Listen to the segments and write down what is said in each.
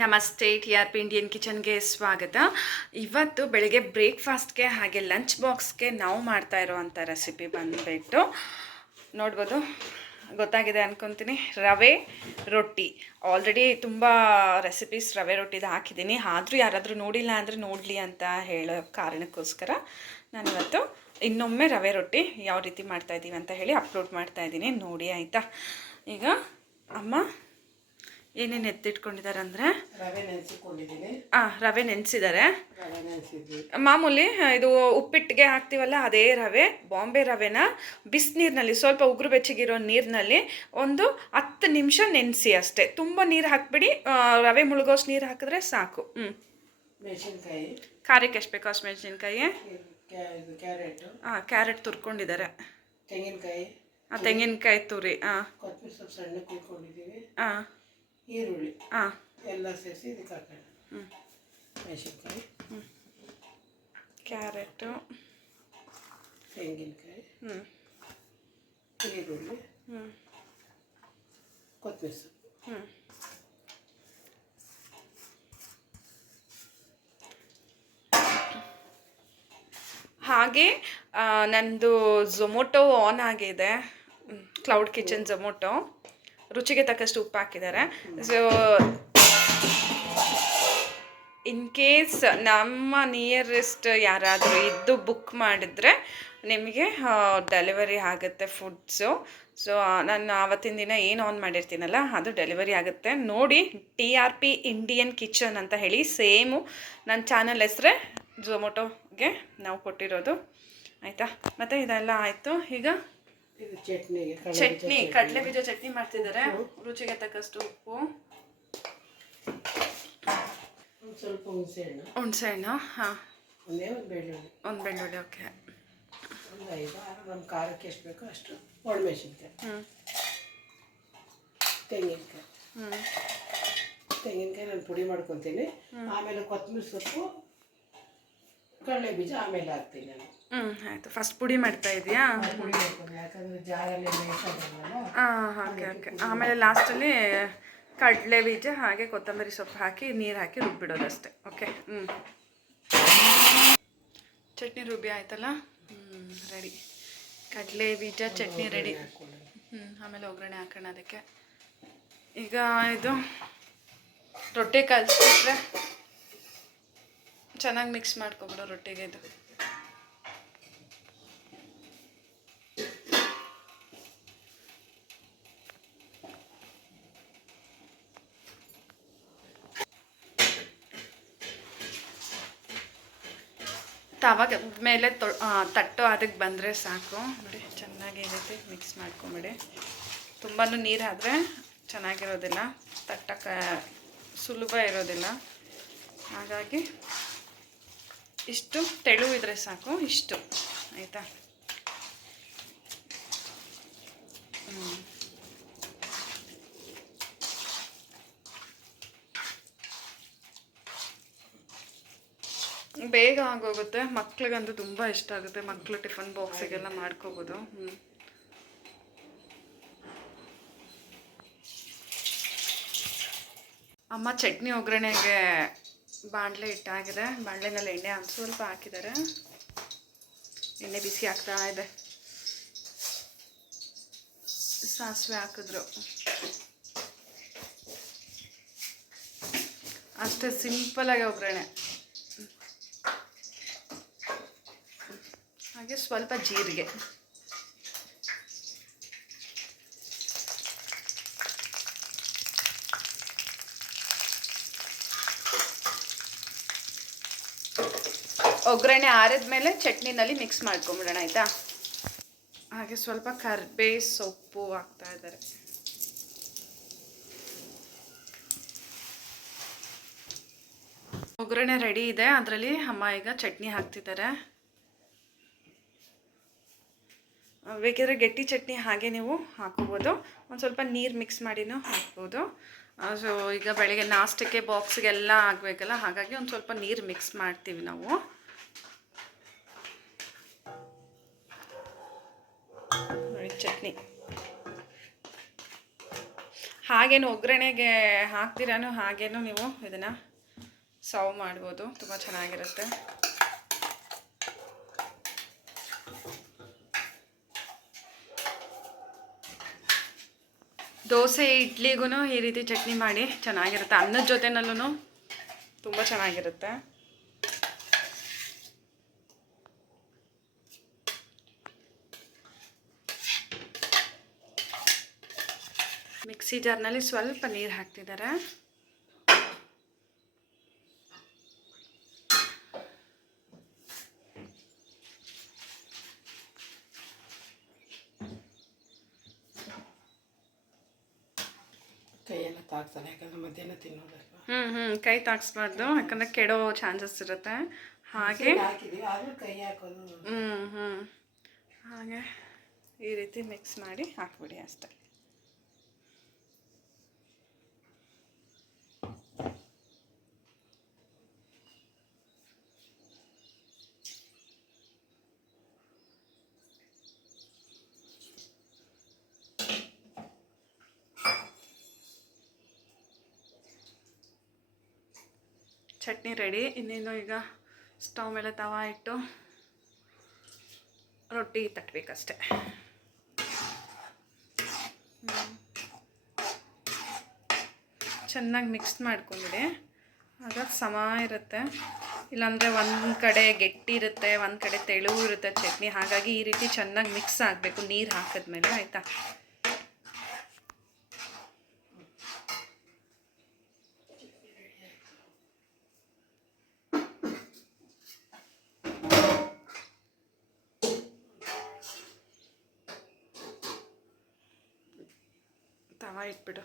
ನಮಸ್ತೆ TRP Indian ಕಿಚನ್ಗೆ ಸ್ವಾಗತ. ಇವತ್ತು ಬೆಳಗ್ಗೆ ಬ್ರೇಕ್ಫಾಸ್ಟ್ಗೆ ಹಾಗೆ ಲಂಚ್ ಬಾಕ್ಸ್ಗೆ ನಾವು ಮಾಡ್ತಾ ಇರೋವಂಥ ರೆಸಿಪಿ ಬಂದುಬಿಟ್ಟು ನೋಡ್ಬೋದು, ಗೊತ್ತಾಗಿದೆ ಅಂದ್ಕೊತೀನಿ, ರವೆ ರೊಟ್ಟಿ. ಆಲ್ರೆಡಿ ತುಂಬ ರೆಸಿಪೀಸ್ ರವೆ ರೊಟ್ಟಿದು ಹಾಕಿದ್ದೀನಿ, ಆದರೂ ಯಾರಾದರೂ ನೋಡಿಲ್ಲ ಅಂದರೆ ನೋಡಲಿ ಅಂತ ಹೇಳೋ ಕಾರಣಕ್ಕೋಸ್ಕರ ನಾನಿವತ್ತು ಇನ್ನೊಮ್ಮೆ ರವೆ ರೊಟ್ಟಿ ಯಾವ ರೀತಿ ಮಾಡ್ತಾಯಿದ್ದೀವಿ ಅಂತ ಹೇಳಿ ಅಪ್ಲೋಡ್ ಮಾಡ್ತಾಯಿದ್ದೀನಿ, ನೋಡಿ ಆಯಿತಾ. ಈಗ ಅಮ್ಮ ಏನೇನು ಎತ್ತಿಟ್ಕೊಂಡಿದ್ದಾರೆ ಅಂದರೆ ರವೆ ನೆನೆಸಿದ್ದಾರೆ. ಮಾಮೂಲಿ ಇದು ಉಪ್ಪಿಟ್ಟಿಗೆ ಹಾಕ್ತೀವಲ್ಲ ಅದೇ ರವೆ, ಬಾಂಬೆ ರವೆನ ಬಿಸಿನೀರಿನಲ್ಲಿ ಸ್ವಲ್ಪ ಉಗುರು ಬೆಚ್ಚಗಿರೋ ನೀರಿನಲ್ಲಿ ಒಂದು 10 ನಿಮಿಷ ನೆನೆಸಿ ಅಷ್ಟೇ. ತುಂಬ ನೀರು ಹಾಕ್ಬಿಡಿ, ರವೆ ಮುಳುಗೋಷ್ಟು ನೀರು ಹಾಕಿದ್ರೆ ಸಾಕು. ಮೆಣಸಿನ್ಕಾಯಿ ಖಾರಕ್ಕೆ ಎಷ್ಟು ಬೇಕು ಅಷ್ಟು ಮೆಣಸಿನ್ಕಾಯಿ. ಕ್ಯಾರೆಟ್ ತುರ್ಕೊಂಡಿದ್ದಾರೆ. ತೆಂಗಿನಕಾಯಿ ತುರಿ. ಕೊತ್ತಂಬರಿ ಸ್ವಲ್ಪ ಸಣ್ಣ ಕುಯ್ಕೊಂಡಿದ್ದೀವಿ. ಈರುಳ್ಳಿ ಎಲ್ಲ ಸೇರಿಸಿ ಇದಕ್ಕೆ ಹಾಕೋಣ. ಮೆಣಸಿನ್ಕಾಯಿ, ಕ್ಯಾರೆಟು, ತೆಂಗಿನಕಾಯಿ, ಈರುಳ್ಳಿ, ಕೊತ್ತಂಬರಿ ಸೊಪ್ಪು. ಹಾಗೆ ನಂದು ಝೊಮೊಟೊ ಆನ್ ಆಗಿದೆ, ಕ್ಲೌಡ್ ಕಿಚನ್ ಝೊಮೊಟೊ. ರುಚಿಗೆ ತಕ್ಕಷ್ಟು ಉಪ್ಪು ಹಾಕಿದ್ದಾರೆ. ಸೊ ಇನ್ ಕೇಸ್ ನಮ್ಮ ನಿಯರೆಸ್ಟ್ ಯಾರಾದರೂ ಇದ್ದು ಬುಕ್ ಮಾಡಿದ್ರೆ ನಿಮಗೆ ಡೆಲಿವರಿ ಆಗುತ್ತೆ ಫುಡ್ಸು. ಸೊ ನಾನು ಆವತ್ತಿನ ದಿನ ಏನು ಆನ್ ಮಾಡಿರ್ತೀನಲ್ಲ ಅದು ಡೆಲಿವರಿ ಆಗುತ್ತೆ. ನೋಡಿ, TRP ಇಂಡಿಯನ್ ಕಿಚನ್ ಅಂತ ಹೇಳಿ ಸೇಮು ನನ್ನ ಚಾನಲ್ ಹೆಸರೇ ಝೊಮೊಟೊಗೆ ನಾವು ಕೊಟ್ಟಿರೋದು, ಆಯಿತಾ. ಮತ್ತು ಇದೆಲ್ಲ ಆಯಿತು. ಈಗ ಚಟ್ನಿ, ಕಡಲೆ ಬೀಜ ಚಟ್ನಿ ಮಾಡ್ತಿದ್ದಾರೆ. ರುಚಿಗೆ ತಕ್ಕಷ್ಟು ಉಪ್ಪು, ಸ್ವಲ್ಪ ಹುಣಸೆ ಹಣ್ಣು, ಒಂದು ಬೆಳ್ಳುಳ್ಳಿ. ಓಕೆ, ಒಂದು 5-6 ನಮ್ಮ ಖಾರಕ್ಕೆ ಎಷ್ಟು ಬೇಕೋ ಅಷ್ಟು ಒಣಮೆಣಸಿನ್ಕಾಯಿ, ತೆಂಗಿನಕಾಯಿ ನಾನು ಪುಡಿ ಮಾಡ್ಕೊತೀನಿ. ಆಮೇಲೆ ಕೊತ್ತಂಬರಿ ಸೊಪ್ಪು, ಕಡಲೆ ಬೀಜ ಆಮೇಲೆ ಹಾಕ್ತೀನಿ ನಾನು. ಆಯಿತು. ಫಸ್ಟ್ ಪುಡಿ ಮಾಡ್ತಾ ಇದೆಯಾ? ಪುಡಿ ಮಾಡ್ತೀನಿ, ಯಾಕಂದರೆ ಜಾರಲ್ಲಿ ಓಕೆ. ಆಮೇಲೆ ಲಾಸ್ಟಲ್ಲಿ ಕಡಲೆ ಬೀಜ ಹಾಗೆ ಕೊತ್ತಂಬರಿ ಸೊಪ್ಪು ಹಾಕಿ ನೀರು ಹಾಕಿ ರುಬ್ಬಿಡೋದಷ್ಟೇ. ಓಕೆ. ಚಟ್ನಿ ರುಬ್ಬಿ ಆಯ್ತಲ್ಲ, ರೆಡಿ. ಕಡಲೆ ಬೀಜ ಚಟ್ನಿ ರೆಡಿ. ಆಮೇಲೆ ಒಗ್ಗರಣೆ ಹಾಕೋಣ ಅದಕ್ಕೆ. ಈಗ ಇದು ರೊಟ್ಟಿ ಕಲಿಸ್ಬಿಟ್ರೆ ಚೆನ್ನಾಗಿ ಮಿಕ್ಸ್ ಮಾಡ್ಕೊಬಿಡು ರೊಟ್ಟಿಗೆ. ಇದು ತವಾಗ ಮೇಲೆ ತಟ್ಟು ಅದಕ್ಕೆ ಬಂದರೆ ಸಾಕು. ನೋಡಿ, ಚೆನ್ನಾಗಿ ರೀತಿ ಮಿಕ್ಸ್ ಮಾಡ್ಕೊಂಬಿಡಿ. ತುಂಬಾ ನೀರು ಆದರೆ ಚೆನ್ನಾಗಿರೋದಿಲ್ಲ, ತಟ್ಟಕ್ಕೆ ಸುಲಭ ಇರೋದಿಲ್ಲ. ಹಾಗಾಗಿ ಇಷ್ಟು ತೆಳು ಇದ್ರೆ ಸಾಕು, ಇಷ್ಟು ಆಯಿತಾ. ಬೇಗ ಆಗೋಗುತ್ತೆ, ಮಕ್ಳಿಗಂತೂ ತುಂಬ ಇಷ್ಟ ಆಗುತ್ತೆ. ಮಕ್ಕಳು ಟಿಫನ್ ಬಾಕ್ಸಿಗೆಲ್ಲ ಮಾಡ್ಕೋಬೋದು. ಅಮ್ಮ ಚಟ್ನಿ ಒಗ್ಗರಣೆಗೆ ಬಾಣಲೆ ಇಟ್ಟಾಗಿದೆ. ಬಾಣಲೆನಲ್ಲಿ ಎಣ್ಣೆ ಸ್ವಲ್ಪ ಹಾಕಿದ್ದಾರೆ. ಎಣ್ಣೆ ಬಿಸಿ ಆಗ್ತಾ ಇದೆ. ಸಾಸಿವೆ ಹಾಕಿದ್ರು ಅಷ್ಟೇ, ಸಿಂಪಲಾಗಿ ಒಗ್ಗರಣೆ. ಹಾಗೆ ಸ್ವಲ್ಪ ಜೀರಿಗೆ, ಒಗ್ಗರಣೆ ಆರಿದ ಮೇಲೆ ಚಟ್ನಿನಲ್ಲಿ ಮಿಕ್ಸ್ ಮಾಡ್ಕೊಂಬಿಡೋಣ, ಆಯಿತಾ. ಹಾಗೆ ಸ್ವಲ್ಪ ಕರ್ಬೇ ಸೊಪ್ಪು ಹಾಕ್ತಾ ಇದ್ದಾರೆ. ಒಗ್ಗರಣೆ ರೆಡಿ ಇದೆ. ಅದರಲ್ಲಿ ಅಮ್ಮ ಈಗ ಚಟ್ನಿ ಹಾಕ್ತಿದ್ದಾರೆ. ಬೇಕಿದ್ರೆ ಗಟ್ಟಿ ಚಟ್ನಿ ಹಾಗೆ ನೀವು ಹಾಕೋಬೋದು, ಒಂದು ಸ್ವಲ್ಪ ನೀರು ಮಿಕ್ಸ್ ಮಾಡಿನೂ ಹಾಕ್ಬೋದು. ಸೊ ಈಗ ಬೆಳಗ್ಗೆ ನಾಷ್ಟಕ್ಕೆ ಬಾಕ್ಸಿಗೆಲ್ಲ ಆಗಬೇಕಲ್ಲ, ಹಾಗಾಗಿ ಒಂದು ಸ್ವಲ್ಪ ನೀರು ಮಿಕ್ಸ್ ಮಾಡ್ತೀವಿ ನಾವು. ನೋಡಿ ಚಟ್ನಿ ಹಾಗೇನು ಒಗ್ಗರಣೆಗೆ ಹಾಕ್ದಿರಾನು ಹಾಗೇನು ನೀವು ಇದನ್ನು ಸರ್ವ್ ಮಾಡ್ಬೋದು, ತುಂಬ ಚೆನ್ನಾಗಿರುತ್ತೆ. ದೋಸೆ ಇಡ್ಲಿಗೂ ಈ ರೀತಿ ಚಟ್ನಿ ಮಾಡಿ ಚೆನ್ನಾಗಿರುತ್ತೆ, ಅನ್ನದ ಜೊತೆನಲ್ಲೂ ತುಂಬ ಚೆನ್ನಾಗಿರುತ್ತೆ. ಮಿಕ್ಸಿ ಜಾರ್ನಲ್ಲಿ ಸ್ವಲ್ಪ ನೀರು ಹಾಕ್ತಿದ್ದಾರೆ. ಕೈಯೆಲ್ಲ ತಾಗ್ತಾನೆ, ಯಾಕಂದರೆ ಮಧ್ಯಾಹ್ನ ತಿನ್ನೋದಲ್ವಾ. ಕೈ ತಾಗಿಸ್ಬಾರ್ದು, ಯಾಕಂದರೆ ಕೆಡೋ ಚಾನ್ಸಸ್ ಇರುತ್ತೆ. ಹಾಗೆ ಹಾಕಿದ್ದೀವಿ, ಆದರೂ ಕೈ ಹಾಕೋದು. ಹಾಗೆ ಈ ರೀತಿ ಮಿಕ್ಸ್ ಮಾಡಿ ಹಾಕ್ಬಿಡಿ ಅಷ್ಟೇ. ಚಟ್ನಿ ರೆಡಿ. ಇನ್ನೇನು ಈಗ ಸ್ಟವ್ ಮೇಲೆ ತವಾ ಇಟ್ಟು ರೊಟ್ಟಿ ತಟ್ಟಬೇಕಷ್ಟೆ. ಚೆನ್ನಾಗಿ ಮಿಕ್ಸ್ ಮಾಡ್ಕೊಂಡಿದೆ, ಆಗ ಸಮ ಇರುತ್ತೆ. ಇಲ್ಲಾಂದರೆ ಒಂದು ಕಡೆ ಗಟ್ಟಿ ಇರುತ್ತೆ, ಒಂದು ಕಡೆ ತೆಳು ಇರುತ್ತೆ ಚಟ್ನಿ. ಹಾಗಾಗಿ ಈ ರೀತಿ ಚೆನ್ನಾಗಿ ಮಿಕ್ಸ್ ಆಗಬೇಕು ನೀರು ಹಾಕಿದ್ಮೇಲೆ, ಆಯಿತಾ. ತವಾ ಇಟ್ಬಿಡು.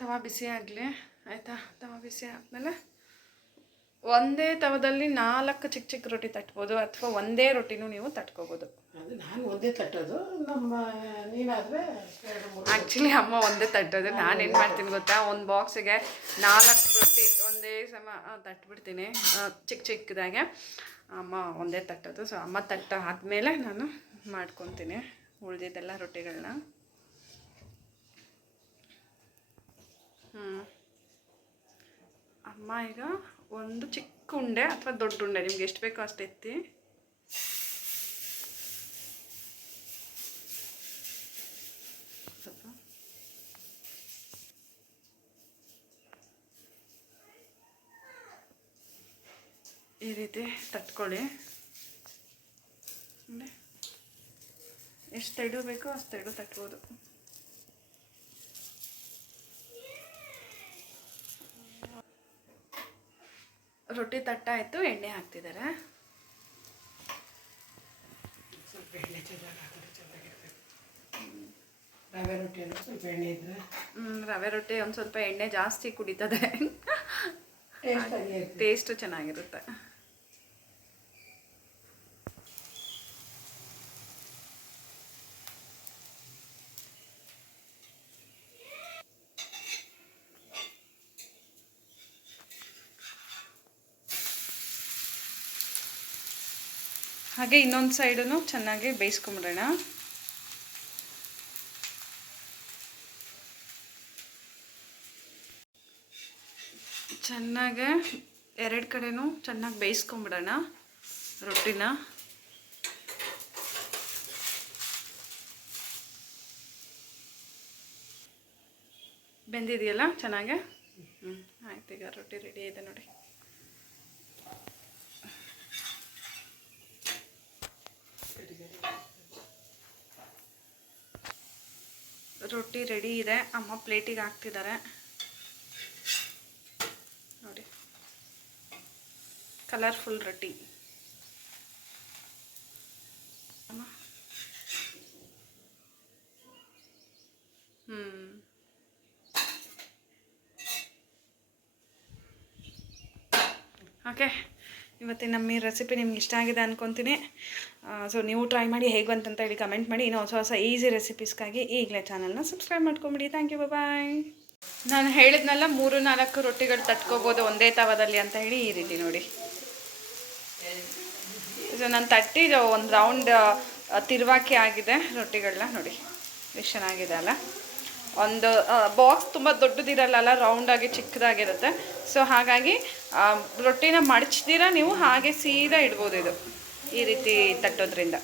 ತವಾ ಬಿಸಿ ಆಗಲಿ, ಆಯಿತಾ. ತವಾ ಬಿಸಿ ಆದಮೇಲೆ ಒಂದೇ ತವದಲ್ಲಿ 4 ಚಿಕ್ಕ ಚಿಕ್ಕ ರೊಟ್ಟಿ ತಟ್ಬೋದು, ಅಥವಾ ಒಂದೇ ರೊಟ್ಟಿನೂ ನೀವು ತಟ್ಕೋಬೋದು. ಅದು ನಾನು ಒಂದೇ ತಟ್ಟೋದು, ನೀನಾದರೆ ಆ್ಯಕ್ಚುಲಿ ಅಮ್ಮ ಒಂದೇ ತಟ್ಟೋದು. ನಾನೇನು ಮಾಡ್ತೀನಿ ಗೊತ್ತಾ, ಒಂದು ಬಾಕ್ಸಿಗೆ 4 ರೊಟ್ಟಿ ಒಂದೇ ಸಮ ತಟ್ಬಿಡ್ತೀನಿ ಚಿಕ್ಕ ಚಿಕ್ಕದಾಗೆ. ಅಮ್ಮ ಒಂದೇ ತಟ್ಟೋದು. ಸೊ ಅಮ್ಮ ತಟ್ಟ ಆದಮೇಲೆ ನಾನು ಮಾಡ್ಕೊತೀನಿ ಉಳಿದಿದ್ದೆಲ್ಲ ರೊಟ್ಟಿಗಳನ್ನ. ಅಮ್ಮ ಈಗ ಒಂದು ಚಿಕ್ಕ ಉಂಡೆ ಅಥವಾ ದೊಡ್ಡ ಉಂಡೆ ನಿಮ್ಗೆ ಎಷ್ಟು ಬೇಕೋ ಅಷ್ಟು ಎತ್ತಿ ಸ್ವಲ್ಪ ಈ ರೀತಿ ತಟ್ಕೊಳ್ಳಿ. ಎಷ್ಟು ತೆಳು ಬೇಕೋ ಅಷ್ಟು ತೆಳು ತಟ್ಬೋದು. ರೊಟ್ಟಿ ತಟ್ಟಾಯಿತು, ಎಣ್ಣೆ ಹಾಕ್ತಿದ್ದಾರೆ. ಸ್ವಲ್ಪ ಎಣ್ಣೆ ಚೆನ್ನಾಗಿ ಹಾಕಿದ್ರೆ ಚೆನ್ನಾಗಿರ್ತದೆ. ರವೆ ರೊಟ್ಟಿ ಅಂದರೆ ಸ್ವಲ್ಪ ಎಣ್ಣೆ ಇದ್ದರೆ, ರವೆ ರೊಟ್ಟಿ ಒಂದು ಸ್ವಲ್ಪ ಎಣ್ಣೆ ಜಾಸ್ತಿ ಕುಡಿತದೆ, ಟೇಸ್ಟ್ ಟೇಸ್ಟು ಚೆನ್ನಾಗಿರುತ್ತೆ. ಹಾಗೆ ಇನ್ನೊಂದು ಸೈಡನ್ನು ಚೆನ್ನಾಗಿ ಬೇಯಿಸ್ಕೊಂಬಿಡೋಣ. ಚೆನ್ನಾಗೆ ಎರಡು ಕಡೆನೂ ಚೆನ್ನಾಗಿ ಬೇಯಿಸ್ಕೊಂಬಿಡೋಣ ರೊಟ್ಟಿನ. ಬೆಂದಿದೆಯಲ್ಲ ಚೆನ್ನಾಗೆ. ಆಯ್ತು, ಈಗ ರೊಟ್ಟಿ ರೆಡಿ ಇದೆ ನೋಡಿ. ರೊಟ್ಟಿ ರೆಡಿ ಇದೆ. ಅಮ್ಮ ಪ್ಲೇಟಿಗೆ ಹಾಕ್ತಿದ್ದಾರೆ ನೋಡಿ, ಕಲರ್ಫುಲ್ ರೊಟ್ಟಿ. ಓಕೆ, ಇವತ್ತಿನ ನಮ್ಮ ಈ ರೆಸಿಪಿ ನಿಮ್ಗೆ ಇಷ್ಟ ಆಗಿದೆ ಅಂದ್ಕೊತೀನಿ. ಸೊ ನೀವು ಟ್ರೈ ಮಾಡಿ ಹೇಗೆ ಬಂತಂತ ಹೇಳಿ ಕಮೆಂಟ್ ಮಾಡಿ. ಇನ್ನೂ ಹೊಸ ಹೊಸ ಈಸಿ ರೆಸಿಪೀಸ್ಗಾಗಿ ಈಗಲೇ ಚಾನಲ್ನ ಸಬ್ಸ್ಕ್ರೈಬ್ ಮಾಡ್ಕೊಂಬಿಡಿ. ಥ್ಯಾಂಕ್ ಯು, ಬಾಯ್. ನಾನು ಹೇಳಿದ್ನಲ್ಲ 3-4 ರೊಟ್ಟಿಗಳು ತಟ್ಕೋಬೋದು ಒಂದೇ ತವದಲ್ಲಿ ಅಂತ ಹೇಳಿ. ಈ ರೀತಿ ನೋಡಿ. ಸೊ ನಾನು ತಟ್ಟಿ ಒಂದು ರೌಂಡ್ ತಿರುವಾಕಿ ಆಗಿದೆ ರೊಟ್ಟಿಗಳನ್ನ ನೋಡಿ. ಎಷ್ಟು ಚೆನ್ನಾಗಿದೆ ಅಲ್ಲ. ಒಂದು ಬಾಕ್ಸ್ ತುಂಬ ದೊಡ್ಡದಿರಲ್ಲ, ರೌಂಡಾಗಿ ಚಿಕ್ಕದಾಗಿರುತ್ತೆ. ಸೊ ಹಾಗಾಗಿ ರೊಟ್ಟಿನ ಮಡಚ್ದಿರ ನೀವು ಹಾಗೆ ಸೀದಾ ಇಡ್ಬೋದು ಇದು ಈ ರೀತಿ ತಟ್ಟೋದ್ರಿಂದ.